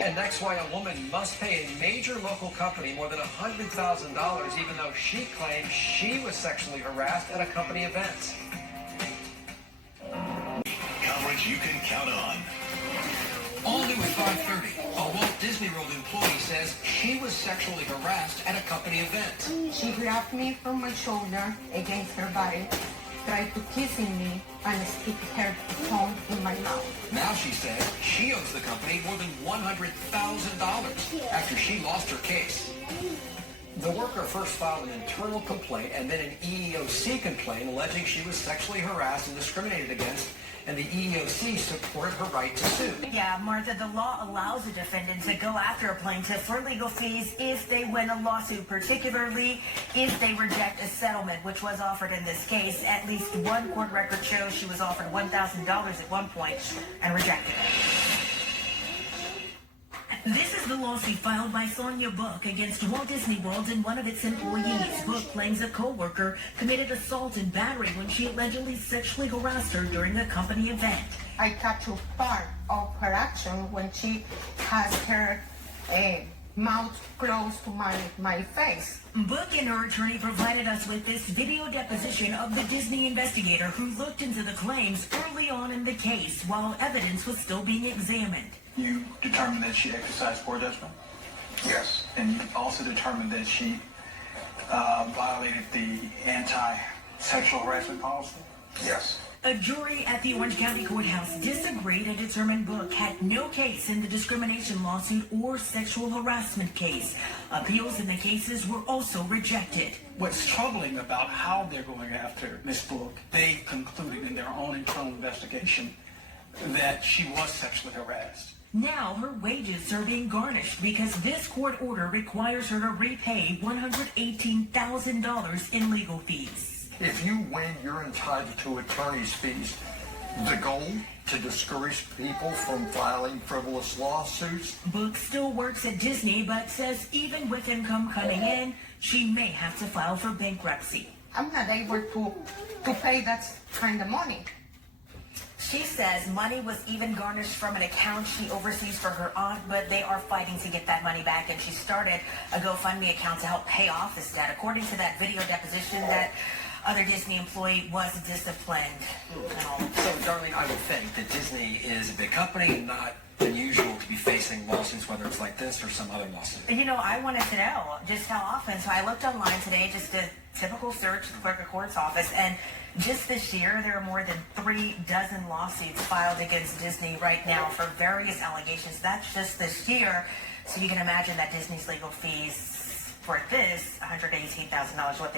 And next, why a woman must pay a major local company more than $100,000 even though she claims she was sexually harassed at a company event. Coverage you can count on. All new at 5:30. A Walt Disney World employee says she was sexually harassed at a company event. She grabbed me from my shoulder against her body, tried to kissing me, and stick her tongue in my mouth. Now she says she owes the company more than $100,000 after she lost her case. The worker first filed an internal complaint and then an EEOC complaint alleging she was sexually harassed and discriminated against, and the EEOC supported her right to sue. Yeah, Martha, the law allows a defendant to go after a plaintiff for legal fees if they win a lawsuit, particularly if they reject a settlement, which was offered in this case. At least one court record shows she was offered $1,000 at one point and rejected it. This is the lawsuit filed by Xonia Book against Walt Disney World and one of its employees. Book claims a co-worker committed assault and battery when she allegedly sexually harassed her during a company event. I captured part of her action when she has her mouth close to my face. Book and her attorney provided us with this video deposition of the Disney investigator who looked into the claims early on in the case while evidence was still being examined. You determined that she exercised poor judgment? Yes. And you also determined that she violated the anti-sexual harassment policy? Yes. A jury at the Orange County Courthouse disagreed and determined Book had no case in the discrimination lawsuit or sexual harassment case. Appeals in the cases were also rejected. What's troubling about how they're going after Ms. Book, they concluded in their own internal investigation that she was sexually harassed. Now her wages are being garnished because this court order requires her to repay $118,000 in legal fees. If you win, you're entitled to attorney's fees. The goal? To discourage people from filing frivolous lawsuits? Book still works at Disney, but says even with income coming in, she may have to file for bankruptcy. I'm not able to pay that kind of money. She says money was even garnished from an account she oversees for her aunt, but they are fighting to get that money back, and she started a GoFundMe account to help pay off this debt. According to that video deposition, that other Disney employee was disciplined. So, darling, I would think that Disney is a big company and not unusual to be facing lawsuits, whether it's like this or some other lawsuit. You know, I wanted to know just how often, so I looked online today, just a typical search, the clerk of court's office, and just this year, there are more than 36 lawsuits filed against Disney right now for various allegations. That's just this year. So you can imagine that Disney's legal fees for this, $118,000, what they